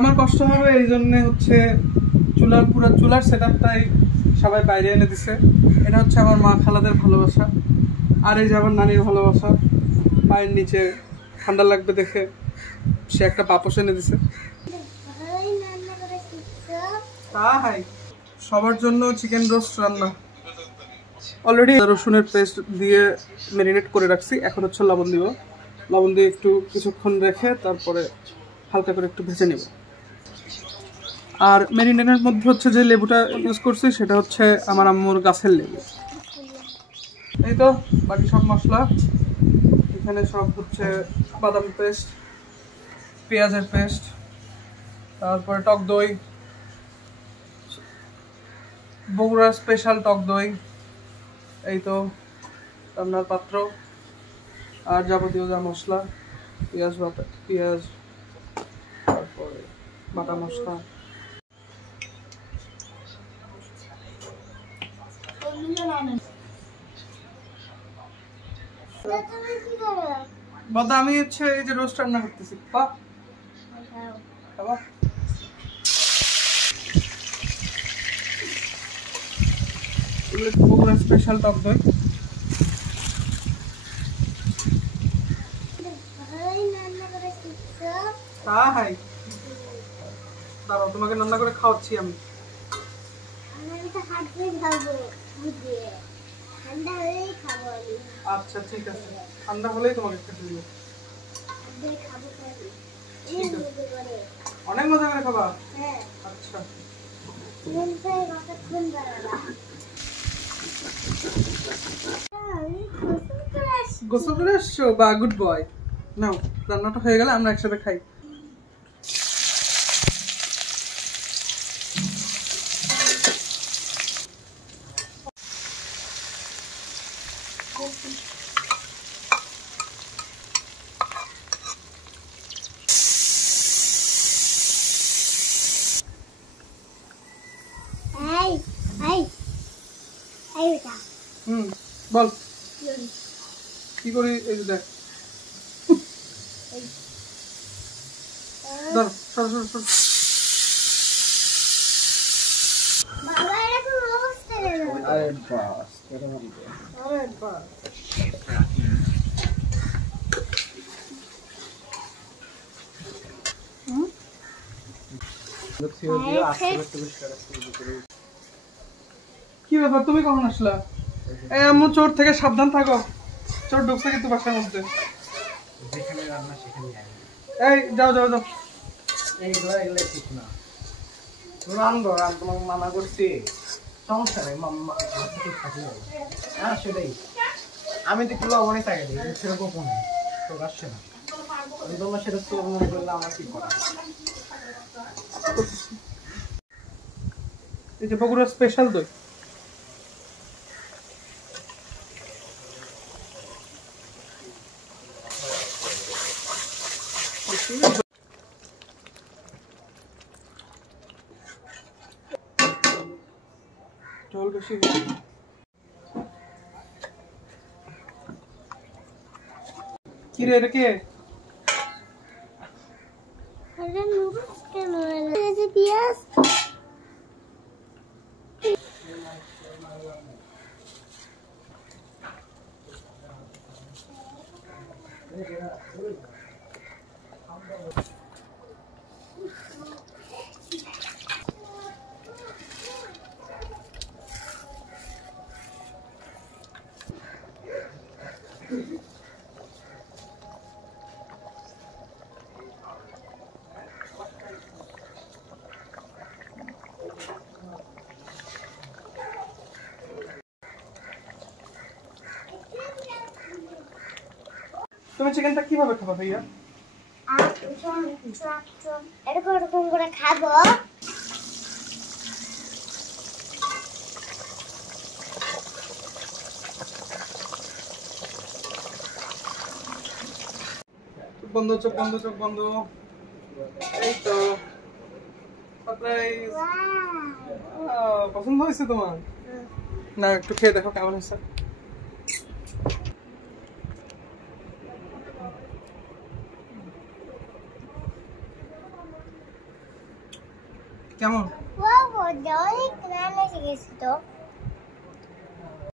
আমার কষ্ট হবে এই জন্য হচ্ছে চুলার সেটআপটাই সবাই বাইরে এনে দিছে। এটা হচ্ছে আমার মা খালাদের ভালোবাসা, আর এই যে আমার নানির ভালোবাসা। পায়ের নিচে ঠান্ডা লাগবে দেখে সে একটা পাপোশ এনে দিছে। হাই, সবার জন্য চিকেন রোস্ট রান্না। অলরেডি রসুনের পেস্ট দিয়ে ম্যারিনেট করে রাখছি। এখন হচ্ছে লবণ দিব। লবণ দিয়ে একটু কিছুক্ষণ রেখে তারপরে হালকা করে একটু ভেজে নেব। আর ম্যারিনেটের মধ্যে হচ্ছে যে লেবুটা ইউজ করছি সেটা হচ্ছে আমার আম্মুর গাছের লেবু। এই তো বাকি সব মশলা এখানে সব হচ্ছে বাদাম পেস্ট, পেঁয়াজের পেস্ট, তারপরে টক দই, বগুড়ার স্পেশাল টক দই, এই তো রান্নার পাত্র, আর যাবতীয় যা মশলা, পেঁয়াজ, তারপরে বাটা মশলা। বদা আমি হচ্ছে এই যে রোস্ট রান্না করতেছি। খাবা বগুড়ার স্পেশাল টক দই। হাই, দাঁড়াও তোমাকে রান্না করে খাওয়াচ্ছি আমি। আচ্ছা ঠিক আছে, ঠান্ডা হলেই তোমাকে খেতে দিব। অনেক মজা করে খাবা? আচ্ছা গোসল করে আসছো বা গুড বয়। নাও রান্নাটা হয়ে গেলে আমরা একসাথে খাই। বল কি করি। এই যে দেখ, ধর সর সর সর। আরে বাস, আরে বাস। কি ব্যাপার, তুমি কখন আসলা? আম্মু চোর থেকে সাবধান থাকো, চোর ঢুকছে কিন্তু বাসার মধ্যে। এই যাও যাও যাও। এইগুলা ঠিক না, তোমাকে মানা করছি। সমস্যা নেই, হ্যাঁ সেটাই। আমি তো একটু লবণে চাই দিই, সেটা গোপনে চোখ আসছে না। তোমরা সেটা চোর মনে করলে আমার কি করা। এই যে বগুড়ার স্পেশাল দই। জল বেশি কি রে, এটা কে? পেঁয়াজ তুমি চিকেনটা কিভাবে খাবা ভাইয়া? এরকম করে খাবো। বন্ধ, চোখ বন্ধ, চোখ বন্ধ। এই তো সারপ্রাইজ। পছন্দ হয়েছে তোমার? না একটু খেয়ে দেখো কেমন হয়েছে। কেমন? বাবা অনেক রান্না শিখেছি তো।